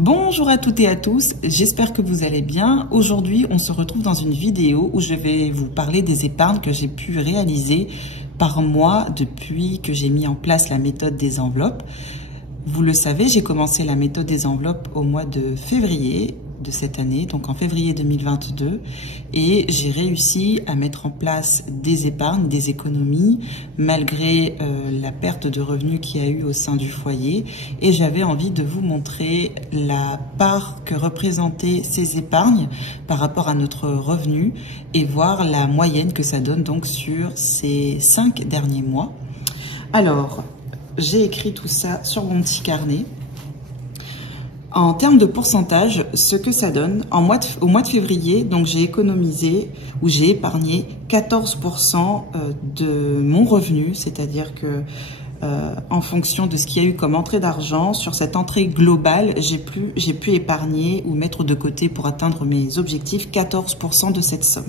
Bonjour à toutes et à tous, j'espère que vous allez bien. Aujourd'hui, on se retrouve dans une vidéo où je vais vous parler des épargnes que j'ai pu réaliser par mois depuis que j'ai mis en place la méthode des enveloppes. Vous le savez, j'ai commencé la méthode des enveloppes au mois de février de cette année, donc en février 2022, et j'ai réussi à mettre en place des épargnes, des économies, malgré la perte de revenus qu'il y a eu au sein du foyer, et j'avais envie de vous montrer la part que représentaient ces épargnes par rapport à notre revenu, et voir la moyenne que ça donne donc sur ces 5 derniers mois. Alors, j'ai écrit tout ça sur mon petit carnet. En termes de pourcentage, ce que ça donne, au mois de février, donc j'ai économisé ou j'ai épargné 14% de mon revenu, c'est-à-dire que en fonction de ce qu'il y a eu comme entrée d'argent, sur cette entrée globale, j'ai pu épargner ou mettre de côté pour atteindre mes objectifs 14% de cette somme.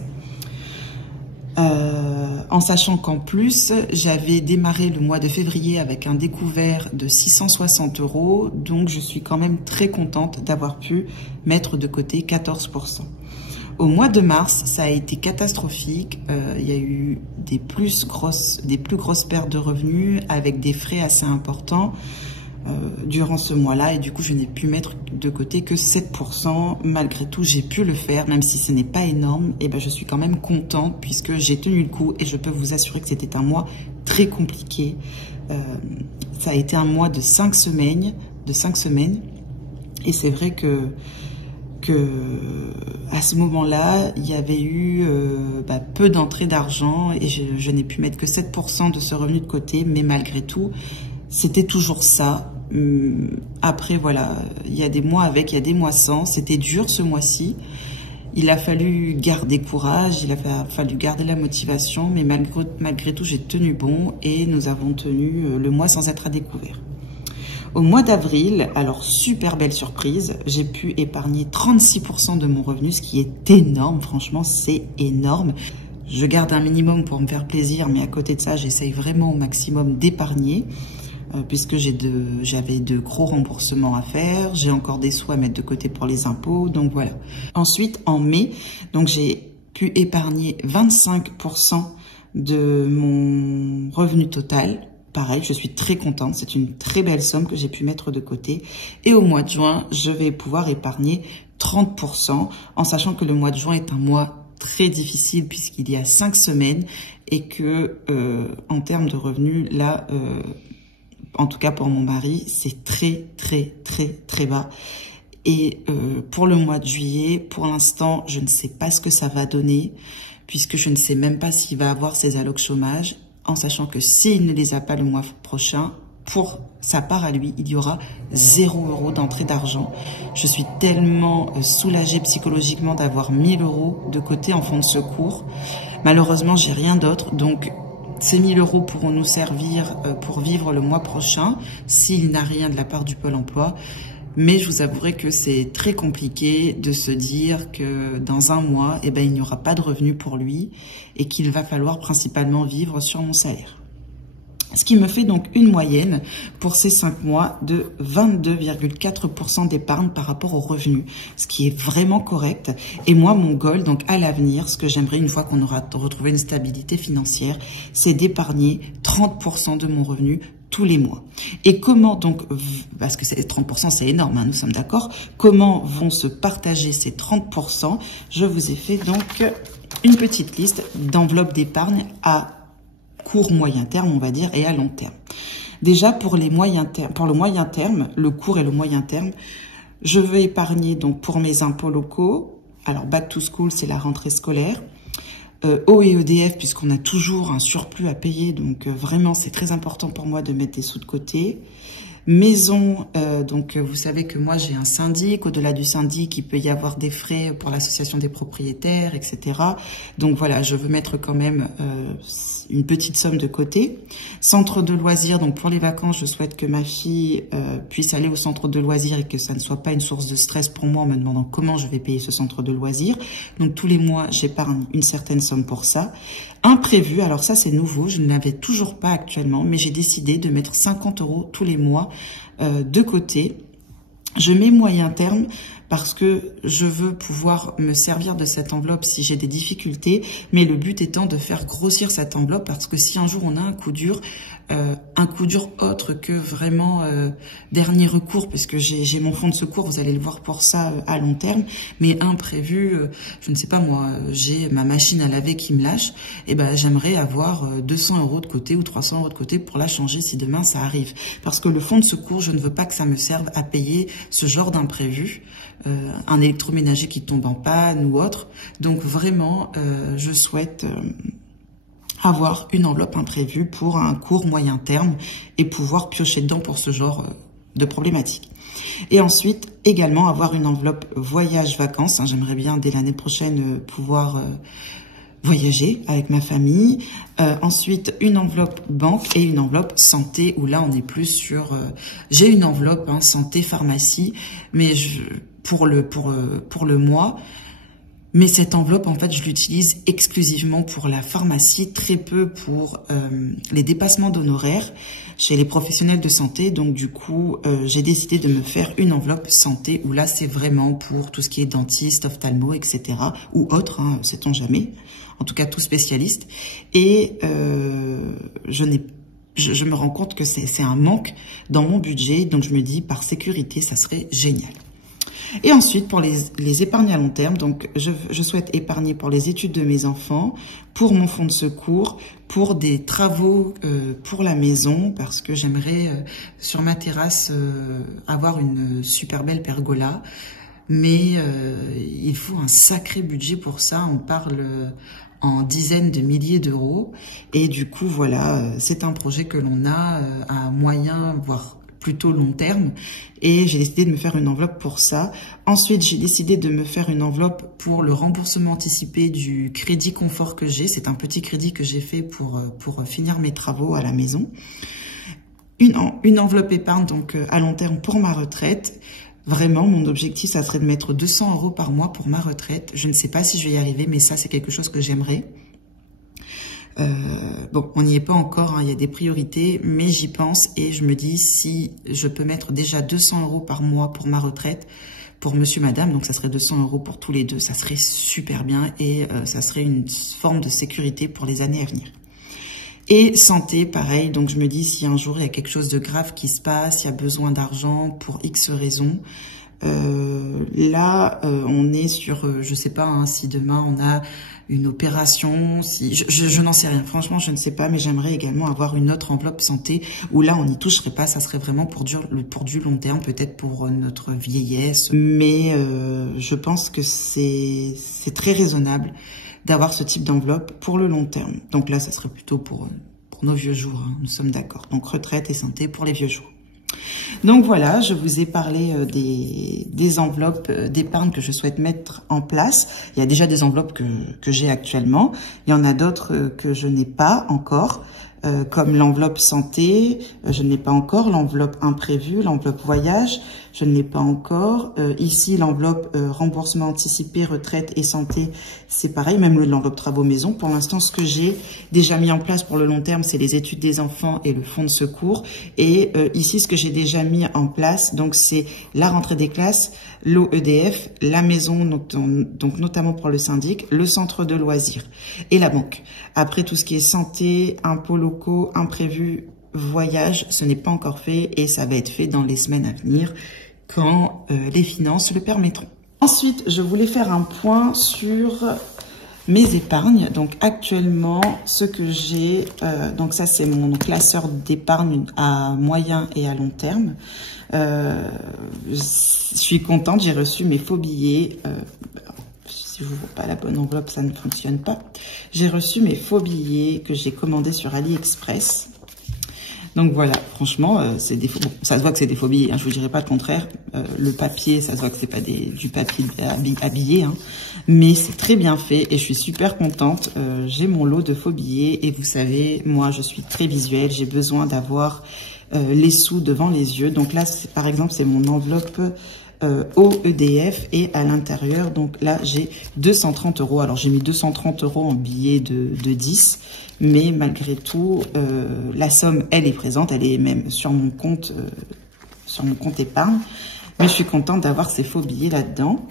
En sachant qu'en plus, j'avais démarré le mois de février avec un découvert de 660 €, donc je suis quand même très contente d'avoir pu mettre de côté 14%. Au mois de mars, ça a été catastrophique. Il y a eu des plus grosses pertes de revenus avec des frais assez importants durant ce mois-là, et du coup je n'ai pu mettre de côté que 7%. Malgré tout, j'ai pu le faire, même si ce n'est pas énorme. Et ben je suis quand même contente puisque j'ai tenu le coup, et je peux vous assurer que c'était un mois très compliqué. Ça a été un mois de 5 semaines, et c'est vrai que à ce moment-là, il y avait eu peu d'entrées d'argent, et je n'ai pu mettre que 7% de ce revenu de côté, mais malgré tout, c'était toujours ça. Après, voilà, il y a des mois avec, il y a des mois sans. C'était dur ce mois-ci. Il a fallu garder courage, il a fallu garder la motivation, mais malgré tout, j'ai tenu bon, et nous avons tenu le mois sans être à découvert. Au mois d'avril, alors super belle surprise, j'ai pu épargner 36% de mon revenu, ce qui est énorme, franchement, c'est énorme. Je garde un minimum pour me faire plaisir, mais à côté de ça, j'essaye vraiment au maximum d'épargner. Puisque j'avais de gros remboursements à faire, j'ai encore des sous à mettre de côté pour les impôts, donc voilà. Ensuite, en mai, donc j'ai pu épargner 25% de mon revenu total. Pareil, je suis très contente, c'est une très belle somme que j'ai pu mettre de côté. Et au mois de juin, je vais pouvoir épargner 30%, en sachant que le mois de juin est un mois très difficile puisqu'il y a 5 semaines, et que en termes de revenus, là, en tout cas pour mon mari, c'est très bas. Et pour le mois de juillet, pour l'instant, je ne sais pas ce que ça va donner, puisque je ne sais même pas s'il va avoir ses allocs chômage, en sachant que s'il ne les a pas le mois prochain, pour sa part à lui, il y aura 0 € d'entrée d'argent. Je suis tellement soulagée psychologiquement d'avoir 1000 € de côté en fonds de secours. Malheureusement, j'ai rien d'autre, donc ces 1000 € pourront nous servir pour vivre le mois prochain, s'il n'a rien de la part du Pôle emploi. Mais je vous avouerai que c'est très compliqué de se dire que dans un mois, il n'y aura pas de revenus pour lui, et qu'il va falloir principalement vivre sur mon salaire. Ce qui me fait donc une moyenne pour ces 5 mois de 22,4% d'épargne par rapport aux revenus, ce qui est vraiment correct. Et moi, mon goal, donc à l'avenir, ce que j'aimerais une fois qu'on aura retrouvé une stabilité financière, c'est d'épargner 30% de mon revenu tous les mois. Et comment donc, parce que 30% c'est énorme, hein, nous sommes d'accord, comment vont se partager ces 30%? Je vous ai fait donc une petite liste d'enveloppes d'épargne à court, moyen terme, on va dire, et à long terme. Déjà, pour le moyen terme, le court et le moyen terme, je vais épargner donc pour mes impôts locaux. Alors, back to school, c'est la rentrée scolaire. Eau et EDF, puisqu'on a toujours un surplus à payer, donc vraiment, c'est très important pour moi de mettre des sous de côté. Maison, donc vous savez que moi j'ai un syndic, au-delà du syndic il peut y avoir des frais pour l'association des propriétaires, etc. Donc voilà, je veux mettre quand même une petite somme de côté. Centre de loisirs, donc pour les vacances, je souhaite que ma fille puisse aller au centre de loisirs et que ça ne soit pas une source de stress pour moi en me demandant comment je vais payer ce centre de loisirs. Donc tous les mois, j'épargne une certaine somme pour ça. Imprévu, alors ça c'est nouveau, je ne l'avais toujours pas actuellement, mais j'ai décidé de mettre 50 € tous les mois de côté. Je mets moyen terme parce que je veux pouvoir me servir de cette enveloppe si j'ai des difficultés, mais le but étant de faire grossir cette enveloppe parce que si un jour on a un coup dur autre que vraiment dernier recours, puisque j'ai mon fonds de secours, vous allez le voir pour ça à long terme, mais imprévu, je ne sais pas moi, j'ai ma machine à laver qui me lâche, et ben j'aimerais avoir 200 € de côté ou 300 € de côté pour la changer si demain ça arrive. Parce que le fonds de secours, je ne veux pas que ça me serve à payer ce genre d'imprévu, un électroménager qui tombe en panne ou autre. Donc vraiment, je souhaite avoir une enveloppe imprévue pour un court moyen terme et pouvoir piocher dedans pour ce genre de problématique. Et ensuite, également avoir une enveloppe voyage-vacances. J'aimerais bien dès l'année prochaine pouvoir voyager avec ma famille. Ensuite, une enveloppe banque et une enveloppe santé où là, on est plus sur... j'ai une enveloppe santé, pharmacie, mais pour le mois... Mais cette enveloppe, en fait, je l'utilise exclusivement pour la pharmacie, très peu pour les dépassements d'honoraires chez les professionnels de santé. Donc, du coup, j'ai décidé de me faire une enveloppe santé où là, c'est vraiment pour tout ce qui est dentiste, ophtalmo, etc. ou autre, sait-on jamais. En tout cas, tout spécialiste. Et je me rends compte que c'est un manque dans mon budget. Donc, je me dis, par sécurité, ça serait génial. Et ensuite, pour les épargnes à long terme, donc je souhaite épargner pour les études de mes enfants, pour mon fonds de secours, pour des travaux pour la maison, parce que j'aimerais sur ma terrasse avoir une super belle pergola. Mais il faut un sacré budget pour ça, on parle en dizaines de milliers d'euros. Et du coup, voilà, c'est un projet que l'on a à moyen, voire plutôt long terme, et j'ai décidé de me faire une enveloppe pour ça. Ensuite, j'ai décidé de me faire une enveloppe pour le remboursement anticipé du crédit confort que j'ai. C'est un petit crédit que j'ai fait pour finir mes travaux à la maison. Une enveloppe épargne donc à long terme pour ma retraite. Vraiment, mon objectif, ça serait de mettre 200 € par mois pour ma retraite. Je ne sais pas si je vais y arriver, mais ça, c'est quelque chose que j'aimerais. Bon, on n'y est pas encore, il y a des priorités, mais j'y pense et je me dis si je peux mettre déjà 200 € par mois pour ma retraite, pour monsieur, madame, donc ça serait 200 € pour tous les deux, ça serait super bien et ça serait une forme de sécurité pour les années à venir. Et santé, pareil, donc je me dis si un jour il y a quelque chose de grave qui se passe, il y a besoin d'argent pour X raisons, là on est sur, je sais pas, si demain on a une opération, si je n'en sais rien, franchement je ne sais pas, mais j'aimerais également avoir une autre enveloppe santé où là on n'y toucherait pas, ça serait vraiment pour du long terme, peut-être pour notre vieillesse, mais je pense que c'est très raisonnable d'avoir ce type d'enveloppe pour le long terme. Donc là ça serait plutôt pour nos vieux jours, nous sommes d'accord, donc retraite et santé pour les vieux jours. Donc voilà, je vous ai parlé des enveloppes d'épargne que je souhaite mettre en place. Il y a déjà des enveloppes que j'ai actuellement. Il y en a d'autres que je n'ai pas encore, comme l'enveloppe santé, je ne l'ai pas encore. L'enveloppe imprévue, l'enveloppe voyage, je ne l'ai pas encore. Ici, l'enveloppe remboursement anticipé, retraite et santé, c'est pareil. Même l'enveloppe travaux maison. Pour l'instant, ce que j'ai déjà mis en place pour le long terme, c'est les études des enfants et le fonds de secours. Et ici, ce que j'ai déjà mis en place, donc c'est la rentrée des classes, l'OEDF, la maison, donc notamment pour le syndic, le centre de loisirs et la banque. Après, tout ce qui est santé, impôts locaux, imprévus, voyage, ce n'est pas encore fait et ça va être fait dans les semaines à venir quand les finances le permettront. Ensuite, je voulais faire un point sur mes épargnes. Donc actuellement, ce que j'ai, donc ça c'est mon classeur d'épargne à moyen et à long terme. Je suis contente, j'ai reçu mes faux billets. Si je vous vois pas la bonne enveloppe, ça ne fonctionne pas. J'ai reçu mes faux billets que j'ai commandés sur AliExpress. Donc voilà, franchement, c'est des faux. Bon, ça se voit que c'est des faux billets, je vous dirais pas le contraire. Le papier, ça se voit que c'est pas du papier à billets, mais c'est très bien fait et je suis super contente. J'ai mon lot de faux billets et vous savez, moi je suis très visuelle, j'ai besoin d'avoir les sous devant les yeux. Donc là, par exemple, c'est mon enveloppe OEDF et à l'intérieur, donc là j'ai 230 €. Alors j'ai mis 230 € en billets de 10, mais malgré tout la somme elle est présente, elle est même sur mon compte épargne. Mais je suis contente d'avoir ces faux billets là-dedans.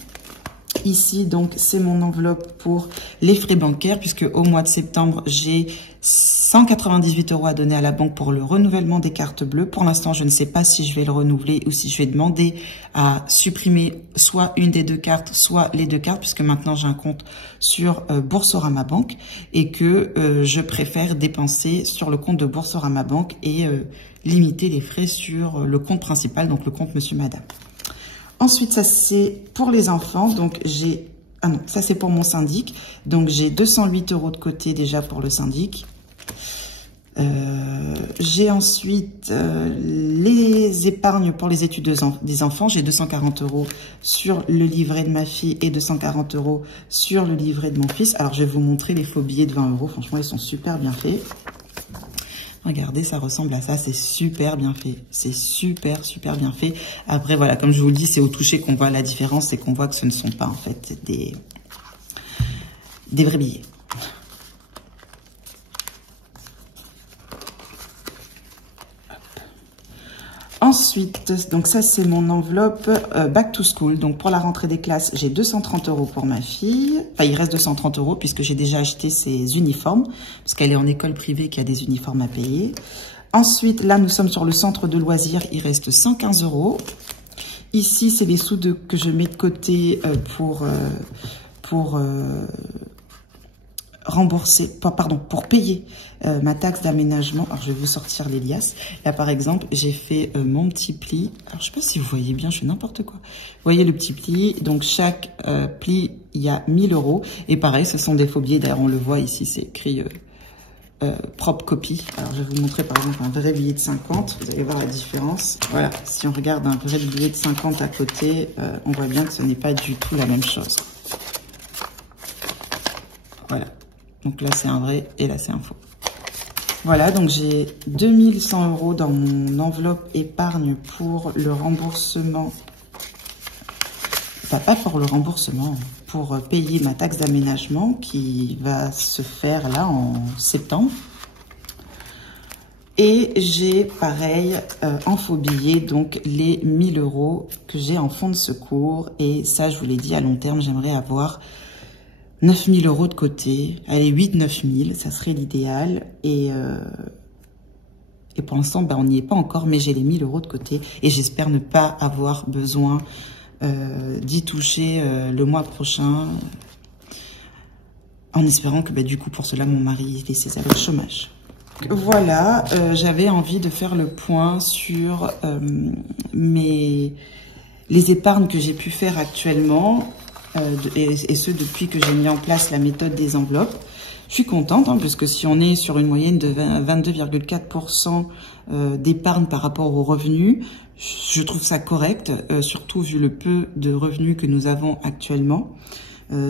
Ici, donc, c'est mon enveloppe pour les frais bancaires, puisque au mois de septembre, j'ai 198 € à donner à la banque pour le renouvellement des cartes bleues. Pour l'instant, je ne sais pas si je vais le renouveler ou si je vais demander à supprimer soit une des 2 cartes, soit les 2 cartes, puisque maintenant j'ai un compte sur Boursorama Banque et que je préfère dépenser sur le compte de Boursorama Banque et limiter les frais sur le compte principal, donc le compte Monsieur Madame. Ensuite, ça c'est pour les enfants, donc j'ai... Ah non, ça c'est pour mon syndic, donc j'ai 208 € de côté déjà pour le syndic. J'ai ensuite les épargnes pour les études des enfants, j'ai 240 € sur le livret de ma fille et 240 € sur le livret de mon fils. Alors je vais vous montrer les faux billets de 20 €, franchement ils sont super bien faits. Regardez, ça ressemble à ça, c'est super bien fait. C'est super, super bien fait. Après, voilà, comme je vous le dis, c'est au toucher qu'on voit la différence et qu'on voit que ce ne sont pas, en fait, des vrais billets. Ensuite, donc ça, c'est mon enveloppe Back to School. Donc, pour la rentrée des classes, j'ai 230 € pour ma fille. Enfin, il reste 230 € puisque j'ai déjà acheté ses uniformes, parce qu'elle est en école privée qui a des uniformes à payer. Ensuite, là, nous sommes sur le centre de loisirs. Il reste 115 €. Ici, c'est les sous que je mets de côté pour rembourser, pardon, pour payer ma taxe d'aménagement. Alors, je vais vous sortir les liasses. Là, par exemple, j'ai fait mon petit pli. Alors, je sais pas si vous voyez bien, je fais n'importe quoi. Vous voyez le petit pli. Donc, chaque pli, il y a 1000 €. Et pareil, ce sont des faux billets. D'ailleurs, on le voit ici, c'est écrit propre copie. Alors, je vais vous montrer, par exemple, un vrai billet de 50. Vous allez voir la différence. Voilà, si on regarde un vrai billet de 50 à côté, on voit bien que ce n'est pas du tout la même chose. Voilà. Donc là, c'est un vrai et là, c'est un faux. Voilà, donc j'ai 2100 € dans mon enveloppe épargne pour le remboursement. Enfin, pas pour le remboursement, pour payer ma taxe d'aménagement qui va se faire là en septembre. Et j'ai pareil en faux billets, donc les 1000 € que j'ai en fonds de secours. Et ça, je vous l'ai dit, à long terme, j'aimerais avoir 9000 € de côté, allez 8-9 000, ça serait l'idéal. Et pour l'instant, on n'y est pas encore, mais j'ai les 1000 € de côté et j'espère ne pas avoir besoin d'y toucher le mois prochain, en espérant que du coup pour cela mon mari est laissé à le chômage. Voilà, j'avais envie de faire le point sur les épargnes que j'ai pu faire actuellement. Et ce depuis que j'ai mis en place la méthode des enveloppes. Je suis contente, parce que si on est sur une moyenne de 22,4% d'épargne par rapport aux revenus, je trouve ça correct, surtout vu le peu de revenus que nous avons actuellement.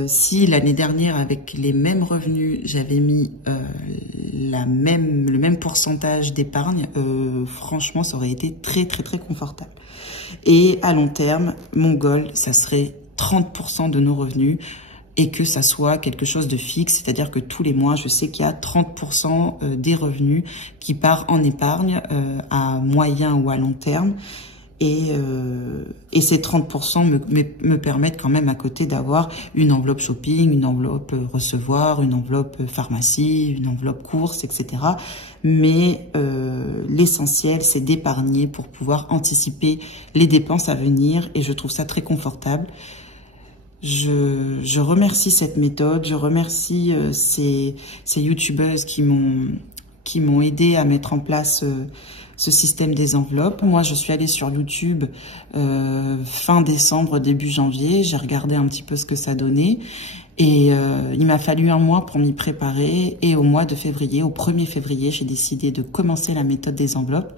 Si l'année dernière, avec les mêmes revenus, j'avais mis le même pourcentage d'épargne, franchement, ça aurait été très, très, très confortable. Et à long terme, mon goal, ça serait 30% de nos revenus et que ça soit quelque chose de fixe, c'est-à-dire que tous les mois, je sais qu'il y a 30% des revenus qui part en épargne à moyen ou à long terme. Et ces 30% me permettent quand même à côté d'avoir une enveloppe shopping, une enveloppe recevoir, une enveloppe pharmacie, une enveloppe courses, etc. Mais l'essentiel, c'est d'épargner pour pouvoir anticiper les dépenses à venir et je trouve ça très confortable. Je remercie cette méthode, je remercie ces youtubeuses qui m'ont aidé à mettre en place ce système des enveloppes. Moi, je suis allée sur YouTube fin décembre, début janvier. J'ai regardé un petit peu ce que ça donnait. Et il m'a fallu un mois pour m'y préparer. Et au mois de février, au 1er février, j'ai décidé de commencer la méthode des enveloppes.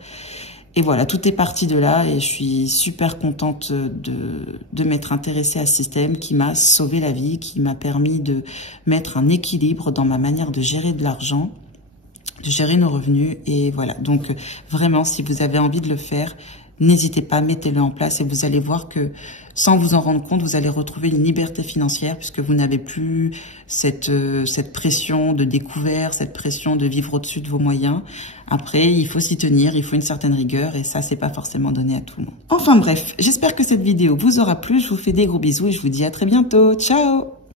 Et voilà, tout est parti de là et je suis super contente de m'être intéressée à ce système qui m'a sauvé la vie, qui m'a permis de mettre un équilibre dans ma manière de gérer de l'argent, de gérer nos revenus. Et voilà, donc vraiment, si vous avez envie de le faire, n'hésitez pas, mettez-le en place et vous allez voir que sans vous en rendre compte, vous allez retrouver une liberté financière puisque vous n'avez plus cette pression de découvert, cette pression de vivre au-dessus de vos moyens. Après, il faut s'y tenir, il faut une certaine rigueur et ça, c'est pas forcément donné à tout le monde. Enfin bref, j'espère que cette vidéo vous aura plu. Je vous fais des gros bisous et je vous dis à très bientôt. Ciao!